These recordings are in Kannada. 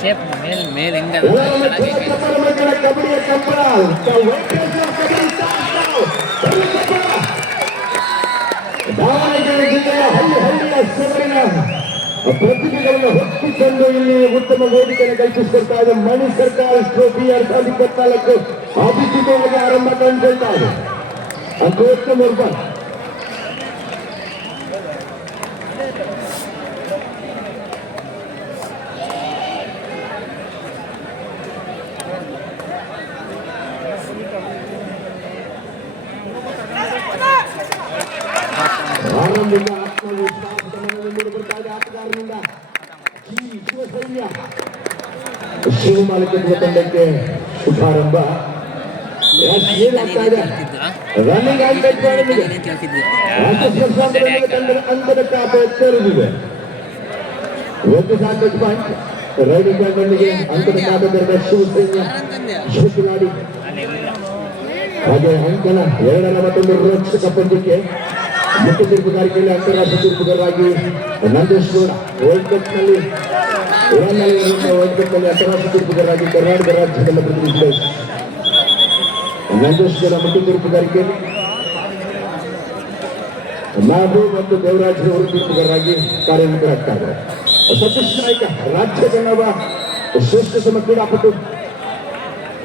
ಶೇಪ್ ಮೇಲೆ ಹಿಂಗ ದಾವಣಗೆರೆ ಜಿಲ್ಲೆಯ ಹಳ್ಳಿಯ ಸೊಗಡಿನ ಪ್ರತಿಭೆಗಳನ್ನು ಹೊತ್ತಿಕೊಂಡು ಇಲ್ಲಿ ಉತ್ತಮ ವೇದಿಕೆಯನ್ನು ಕಲ್ಪಿಸಿಕೊಡ್ತಾ ಇದೆ. ಮಣಿ ಸರ್ಕಾರ ಟ್ರೋಫಿ 2024 ಅಧಿಕೃತವಾಗಿ ಆರಂಭ ಕಂಡುಕೊಳ್ತಾ ಇದೆ. ಅಂತೋತ್ತಮ ಆರಂಭಿಕ ಆಟಗಾರರಿಂದ ಶಿವಸೈನ್ಯ ಶಿವಮಾಲಕತ್ವ ತಂಡಕ್ಕೆ ಶುಭಾರಂಭ. ರನ್ನಿಂಗ್ ಅಂಕದ ಖಾತೆ ತೆರೆದಿದೆ. ಒಂದು ಸಾಕಷ್ಟು ಪಾಯಿಂಟ್ ರೈಡಿಂಗ್ ಬ್ಯಾಂಡ್ಗೆ ಅಂಕದ ಖಾತೆ ತೆರೆದ ಶಿವಸೈನ್ಯ ಶಿವಕಿಲಾಡಿ. ಹಾಗೆ ಅಂಕನ 2ರ ಮತ್ತೊಂದು ರೋಚಕ ಪಂದ್ಯಕ್ಕೆ ಮುಖ್ಯ ತೀರ್ಪುಗಾರಿಕೆಯಲ್ಲಿ ಅಂತಾರಾಷ್ಟ್ರೀಯ ತೀರ್ಪುಗಾರರಾಗಿ ನಂದೇಶ್ ಗೌಡ ವರ್ಲ್ಡ್ ಕಪ್ನಲ್ಲಿ ವರ್ಲ್ಡ್ ಕಪ್ನಲ್ಲಿ ಅಂತಾರಾಷ್ಟ್ರೀಯ ತೀರ್ಪುಗಾರರಾಗಿ ಕರ್ನಾಟಕ ರಾಜ್ಯದಲ್ಲಿ ಪ್ರತಿನಿಧಿಸಿದ ನಂದೇಶ್ ಗೌಡ ಮುಖ್ಯ ತೀರ್ಪುಗಾರಿಕೆಯಲ್ಲಿ ಮಹಬೂಬ್ ಮತ್ತು ದೇವರಾಜ್ ಅವರು ತೀರ್ಪುಗಾರರಾಗಿ ಕಾರ್ಯನಿರತರಾಗ್ತಾರೆ. ಸತೀಶ್ ನಾಯ್ಕ ರಾಜ್ಯ ಕನ್ನಡ ಶ್ರೇಷ್ಠ ಸಮ ಕ್ರೀಡಾಪಟು,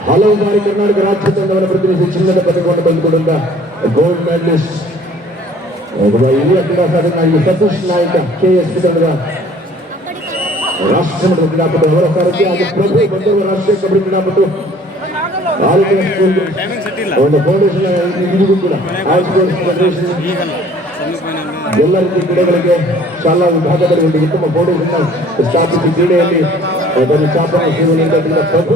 ಹಲವು ಬಾರಿ ಕರ್ನಾಟಕ ರಾಜ್ಯ ತಂಡವನ್ನು ಪ್ರತಿನಿಧಿಸಿ ಚಿನ್ನದ ಪದಕವನ್ನು ತಂದುಕೊಂಡ ಗೋಲ್ಡ್ ಮೆಡಲಿಸ್ಟ್ ಹಿರಿಯ ಕ್ರೀಡಾ ಸಾಧಕನಾಗಿ ಸತೀಶ್ ನಾಯ್ಕ ಕೆಎಸ್ಪಿ ತಂಡದ ರಾಷ್ಟ್ರ ಮಟ್ಟದ ಕ್ರೀಡಾಪಟು. ಅವರ ಸಾರಥಿ ಹಾಗೂ ಪ್ರಭು ಬಂದರುವ ರಾಷ್ಟ್ರೀಯ ಕಬಡ್ಡಿ ಕ್ರೀಡಾಪಟು ಒಂದು ಫೌಂಡೇಶನ್ ಇಂದಿಗೂ ಕೂಡ ಎಲ್ಲ ರೀತಿಯ ಕ್ರೀಡೆಗಳಿಗೆ ಶಾಲಾ ವಿಭಾಗದಲ್ಲಿ ಒಂದು ಉತ್ತಮ ಫೌಂಡೇಶನ್ ಸ್ಥಾಪಿಸಿ ಕ್ರೀಡೆಯಲ್ಲಿ ಅದನ್ನು ಸ್ಥಾಪನೆ ಸೇವೆಯಿಂದ ಪ್ರಭು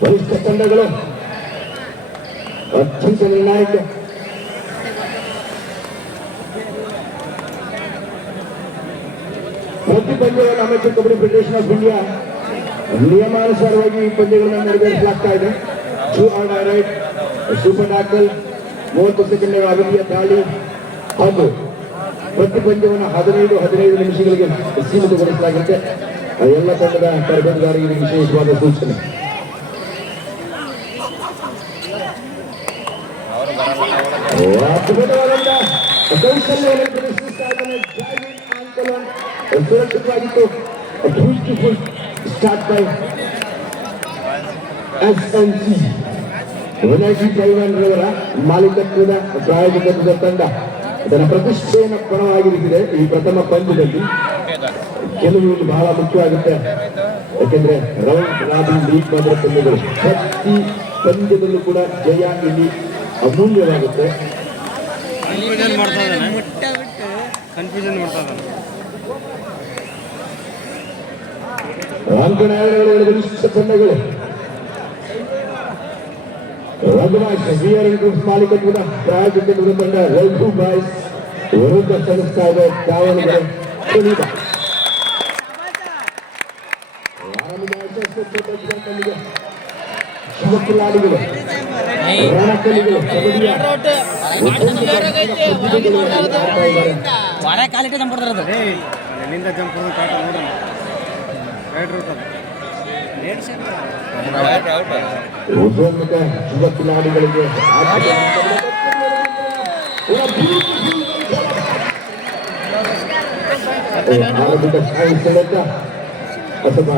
ಬಲಿಷ್ಠ ತಂಡಗಳು ಅತ್ಯಂತ ನಿರ್ಣಾಯಕ. ಪ್ರತಿ ಪಂದ್ಯವನ್ನು amateur kabaddi federation of India ನಿಯಮಾನುಸಾರವಾಗಿ ಈ ಪಂದ್ಯಗಳನ್ನು ನೆರವೇರಿಸಲಾಗ್ತಾ ಇದೆ. ರೈಟ್, ಸೂಪರ್ ಟ್ಯಾಕಲ್, 30 ಸೆಕೆಂಡ್ ಅವಧಿಯ ದಾಳಿ ಹಾಗೂ ಪ್ರತಿ ಪಂದ್ಯವನ್ನು 15 ನಿಮಿಷಗಳಿಗೆ ಸೀಮಿತಗೊಳಿಸಲಾಗಿದೆ. ಎಲ್ಲ ತಂಡದ ತರಬೇತುದಾರರಿಗೆ ವಿಶೇಷವಾದ ಸೂಚನೆ. ಅದ್ಭುತವಾದಂತ ಕೌಶಲ್ಯವನ್ನು ಪ್ರದರ್ಶಿಸ್ತಾ ಇದ್ದಾನೆ ಜಾಯ್ವಿನ್ ಆಂಕಲನ್. ಸುರಕ್ಷಿತವಾಗಿತ್ತು. ಬ್ಯೂಟಿಫುಲ್ ಸ್ಟಾರ್ಟ್ ಬೈ SNC ವಿನಾಯಕಿ ಜೈವನ್ ರವರ ಮಾಲೀಕತ್ವದ ಪ್ರಾಯೋಜಕತ್ವದ ತಂಡ ಅದರ ಪ್ರತಿಷ್ಠೆಯನ್ನು ಪಣವಾಗಿರಿಸಿದೆ. ಈ ಪ್ರಥಮ ಪಂದ್ಯದಲ್ಲಿ ಕೆಲವು ಬಹಳ ಮುಖ್ಯವಾಗುತ್ತೆ, ಯಾಕೆಂದ್ರೆ ರೌಂಡ್ ರಾಬಿನ್ ಲೀಗ್ ಮಾತ್ರ ಪಂದ್ಯಗಳು. ಪ್ರತಿ ಪಂದ್ಯದಲ್ಲೂ ಕೂಡ ಜಯ ಇಲ್ಲಿ ಅಮೂಲ್ಯವಾಗುತ್ತೆ. ಅಂಕಣ 2 ಬಲಿಷ್ಠ ತಂಡಗಳು. ರಘುನಾಥ್ ವಿಆರ್ ಗ್ರೂಪ್ ಮಾಲೀಕತ್ವದ ಪ್ರಾಯೋಜಕತ್ವದ ತಂಡ ರಘು ಬಾಯ್ಸ್ ವಿರುದ್ಧ ಸಲ್ಲಿಸ್ತಾ ಇದೆ ದಾವಣಗೆರೆ ಸುನೀತ. ಶಿವಕಿಲಾಡಿಗಳು, ರಣಕಲಿಗಳು, ಉದ್ಯೋನ್ಮುಖ ಯುವ ಕಿಲಾಡಿಗಳಿಗೆ ಆರಂಭಿಕ ಸ್ಥಾಯಿ ಸೆಳೆತ ಅಥವಾ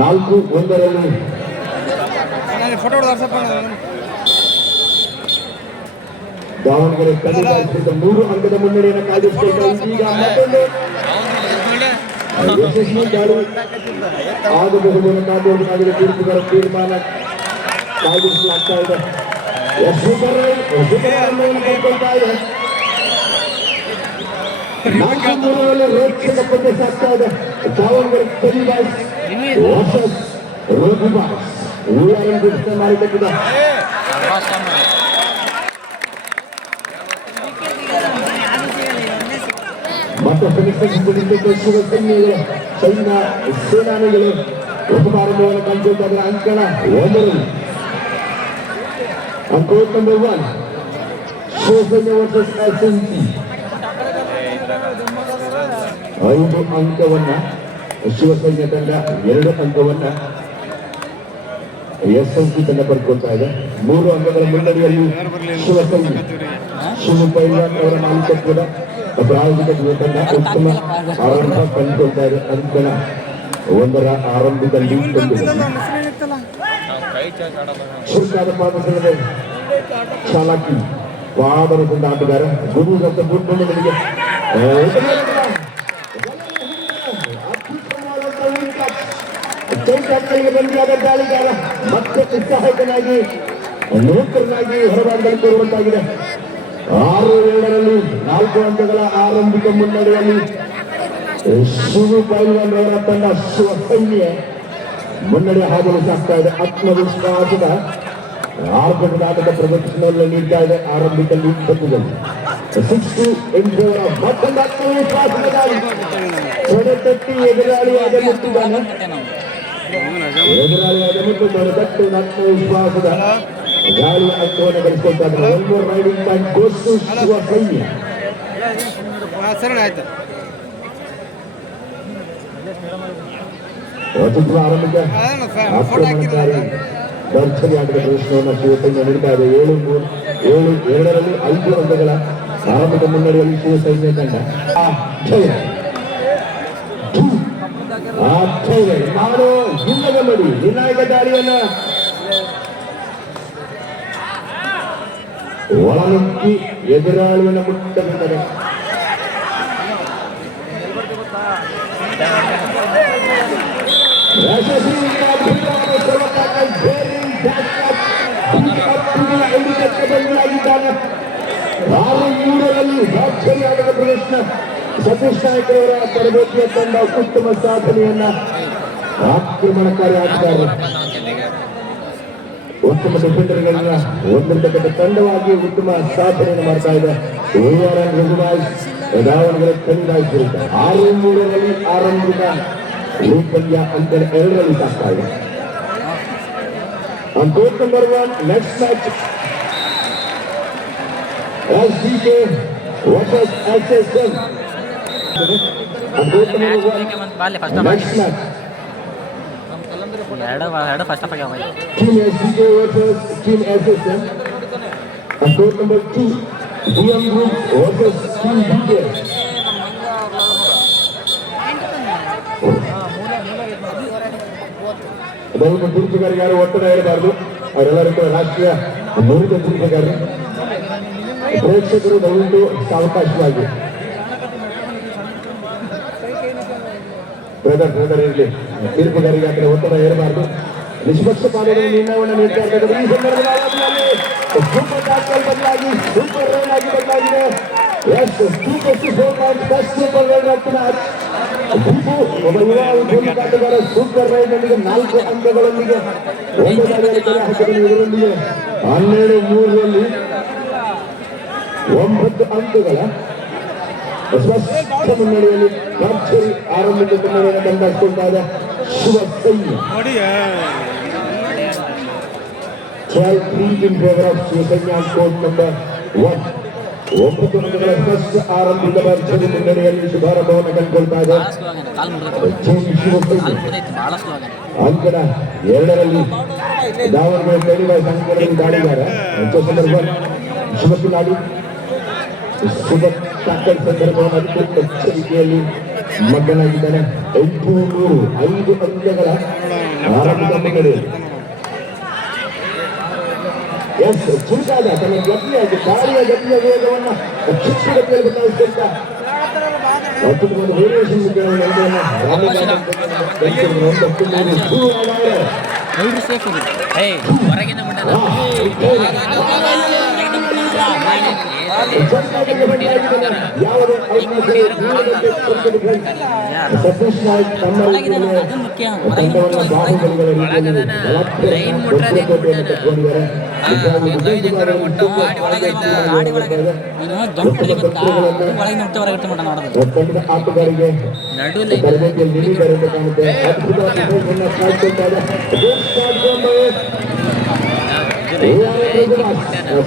4-1 ದಾವಣಗೆರೆ ಕನ್ನಡ 3 ಅಂಕದ ಮುನ್ನಡೆಯನ್ನು ಕಾಯ್ದುಕೊಳ್ಳುತ್ತಾ ಈಗ ಮತ್ತೊಂದು ಯಶಸ್ವಿ ದಾಳಿ ಆಗಬಹುದು. ತೀರ್ಪುಗಾರ ತೀರ್ಮಾನ ಕಾಯ್ದಿರಿಸಲಾಗ್ತಾ ಇದೆ. ಸೂಪರ್ ಕೈಗೊಳ್ತಾ ಇದೆ. 4-3 ರೋಚಕ ಪಂದ್ಯ ಸಾಗ್ತಾ ಇದೆ. ದಾವಣಗೆರೆ ಟೆನ್ ಬಾಯ್ಸ್ ವರ್ಸಸ್ ರೋಗಿ ಬಾಯ್ಸ್. ಮಾಡಿಕೊಂಡಿದೆ. ಮತ್ತು ಸೈನ್ಯ ಸೇನಾನಿಗಳು ಉಪಮಾರಂಭವನ್ನು ಕಂಡುಕೊಂಡಾಗ ಅಂಕಣ 1. Court number 1, Shivasainya versus SNC. 5 ಅಂಕವನ್ನ ಶಿವಸೈನ್ಯ ತಂಡ, 2 ಅಂಕವನ್ನ SNC ತಂಡ ಪಡ್ಕೊಳ್ತಾ ಇದೆ. 3 ಅಂಕಗಳ ಮುನ್ನಡೆಯಲ್ಲಿ ಶಿವಸೈನ್ಯ. ಶಿವ ಪೈಲ್ವಾನ್ ಅವರ ನಾಯಕತ್ವದ ಪ್ರಾಯೋಗಿಕ ತಂಡ ಉತ್ತಮ ಆರಂಭ ಕಂಡುಕೊಳ್ತಾ ಇದೆ. ಅಂಕಣ 1ರ ಆರಂಭಿಕ ಲೀಡ್ ತಂದಿದೆ. ಚುರುಕಾದ ಪಾದಸರದ ಚಾಲಾಕಿ ಪಾದರದಿಂದ ಆಟಗಾರ ಗುರುದತ್ತ ಗುಡ್ಡಗಳಿಗೆ ಬಂದಿಯಾದ ದಾಳಿಗಾರ ಮತ್ತೆ ಉತ್ಸಾಹಕನಾಗಿ ನೂತನಾಗಿ ಹೊರಬಂದಲ್ಲಿ ತೋರುವಂತಾಗಿದೆ. 6-2ರಲ್ಲಿ 4 ಅಂಕಗಳ ಆರಂಭಿಕ ಮುನ್ನಡೆಯಲ್ಲಿ ಶಿವ ಪೈಲ್ವಾನ್ ಅವರ ತಂಡ ಶಿವಸೈನ್ಯ ಮುನ್ನಡೆ ಹಾಗಲು ಸಾಗ್ತಾ ಇದೆ. ಆತ್ಮವಿಶ್ವಾಸದ ಆರ್ಭಟದ ಆಟದ ಪ್ರದರ್ಶನವನ್ನು ನೀಡ್ತಾ ಇದೆ. ಆರಂಭಿಕ ಲೀಡ್ ಪಂದ್ಯದಲ್ಲಿ 6-8 ಮತ್ತೊಂದು ಆತ್ಮವಿಶ್ವಾಸದ ದಾಳಿ. ಹೊಡೆತಟ್ಟಿ ಎದುರಾಳಿಯಾದ ಮುಟ್ಟಿದ್ದಾನೆ. ಎದುರಾಳಿಯಾದ ಮುಟ್ಟು ಹೊಡೆತಟ್ಟು ಆತ್ಮವಿಶ್ವಾಸದ ಗಾಳಿಯ ಅಂಕವನ್ನು ಗಳಿಸಿಕೊಳ್ತಾ ಇದ್ದಾರೆ. 1 more raiding point goes to Shivasainya. ಆರಂಭಿಕ ಆಕ್ರಮಣಕಾರಿ ಭರ್ಜರಿ ಆಟದ ಪ್ರದರ್ಶನವನ್ನು ಶಿವಸೈನ್ಯ ನೀಡ್ತಾ ಇದೆ. 7-2ರಲ್ಲಿ 5 ಅಂಕಗಳ ಆರಂಭಿಕ ಮುನ್ನಡೆಯಲ್ಲಿ ಶಿವಸೈನ್ಯ ತಂಡ. ನಾನು ಹಿನ್ನದ ಮಡಿ ನಿರ್ಣಾಯಕ ದಾಳಿಯನ್ನ ಒಳನುಗ್ಗಿ ಎದುರಾಳಿಯನ್ನು ಮುಟ್ಟಬೇಕಾಗಿದೆ. ಭರ್ಜರಿ ಆಟದ ಪ್ರದರ್ಶನ. ಸತೀಶ್ ನಾಯಕ್ ಅವರ ತರಬೇತಿಯ ತಂಡ ಉತ್ತಮ ಸಾಧನೆಯನ್ನ ಆಕ್ರಮಣಕಾರಿ ಆಟಗಾರರು ಉತ್ತಮ ಡಿಫೆಂಡರ್ಗಳನ್ನ ಹೊಂದಿರತಕ್ಕಂಥ ತಂಡವಾಗಿ ಉತ್ತಮ ಸಾಧನೆಯನ್ನು ಮಾಡ್ತಾ ಇದೆ. ದಾವಣಗೆರೆ ಟೆನ್ ಬಾಯ್ಸ್ ವಿರುದ್ಧ 6-3ರಲ್ಲಿ ಆರಂಭಿಕ ಲೀಗ್ ಪಂದ್ಯ ಅಂಕಣ 2ರಲ್ಲಿ ಸಾಗ್ತಾ ಇದೆ. Court number 1, next match SDK versus SSM. Court number 1, next match Team SDK versus Team SSM. Court number 2, DM Group versus Team DK. ದಯವಿಟ್ಟು ತೀರ್ಪುಗಾರರು ಒತ್ತಡ ಇರಬಾರದು. ಅವರೆಲ್ಲರೂ ಕೂಡ ರಾಷ್ಟ್ರೀಯ ನುರಿತ ತೀರ್ಪುಗಾರರು. ಪ್ರೇಕ್ಷಕರು ದಯವಿಟ್ಟು ಸಾವಕಾಶವಾಗಿ ಬ್ರದರ್ ಇರಲಿ. ತೀರ್ಪುಗಾರಿಗೆ ಆ ಕಡೆ ಒತ್ತಡ ಇರಬಾರದು. ನಿಷ್ಪಕ್ಷಪಾತದ ನಿರ್ಣಯವನ್ನು ನೀಡ್ತಾ ಇದ್ದಾರೆ. ಈ ಸಂದರ್ಭದಲ್ಲಿ ಸೂಪರ್ ಟ್ಯಾಕಲ್ ಬದಲಾಗಿ ಸೂಪರ್ ರನ್ ಆಗಿ ಬದಲಾಗಿದೆ. ಸೂಪರ್ ರನ್ ಆಗ್ತಾನೆ. ಒಬ್ಬ ಯುವ ಆಟಗಾರ ಸೂಪರ್ ರೈಡ್ನೊಂದಿಗೆ 4 ಅಂಕಗಳೊಂದಿಗೆ 1 ದಾಳಿಯಲ್ಲಿ ಕಲೆ ಹಾಕಿದ. ಇದರೊಂದಿಗೆ 12-3ರಲ್ಲಿ 9 ಅಂಕಗಳ ಸ್ಪಷ್ಟ ಮುನ್ನಡೆಯಲ್ಲಿ ಭರ್ಜರಿ ಆರಂಭಿಕ ಮುನ್ನಡೆಯನ್ನು ದಂಡಾಯಿಸಿಕೊಳ್ತಾ ಇದೆ Shivasainya. 12-3 in favor of Shivasainya. Court number 1, 9 ಅಂಕಗಳ ಸ್ಪಷ್ಟ ಆರಂಭಿಕ ಭರ್ಜರಿ ಮುನ್ನಡೆಯಲ್ಲಿ ಶುಭಾರಂಭವನ್ನು ಕಂಡುಕೊಳ್ತಾ ಇದೆ ಶಿವಸೈನ್ಯ. ಅಂಕಣ 2ರಲ್ಲಿ ದಾವಣಗೆರೆ ಟೆನ್ ಬಾಯ್ಸ್ ಅಂಕಣದಲ್ಲಿ ದಾಳಿಗಾರ ಶಿವಕಿಲಾಡಿ ಸೂಪರ್ ಟ್ಯಾಕಲ್ ಸಂದರ್ಭವನ್ನು ಅತ್ಯಂತ ಎಚ್ಚರಿಕೆಯಲ್ಲಿ ಮಗ್ಗನಾಗಿದ್ದಾನೆ. 8-3, 5 ಅಂಕಗಳ ಆರಂಭಿಕ ಮುನ್ನಡೆಯಲ್ಲಿ ಚುರುಕಾದ ತನ್ನ ಗತಿಯಾಗಿ ದಾಳಿಯ ಗತಿಯ ವೇಗವನ್ನು ಚಿಕ್ಕಗತಿಯಲ್ಲಿ ಬದಲಾಯಿಸಿಕೊಂಡ ಒಂದು ವೇರಿಯೇಷನ್ ಹೊರಗಿನ ಯಾವುದೇ ಸತೀಶ್ ನಾಯಕ್ ತಂಡವನ್ನು ಬಾಹುಬಲಿಗಳ ರೀತಿಯಲ್ಲಿ ಆಟಗಾರಿಗೆ ತರಬೇತಿಯಲ್ಲಿ ನೀಡಿದ್ದಾರೆ ಕಾಣುತ್ತೆ.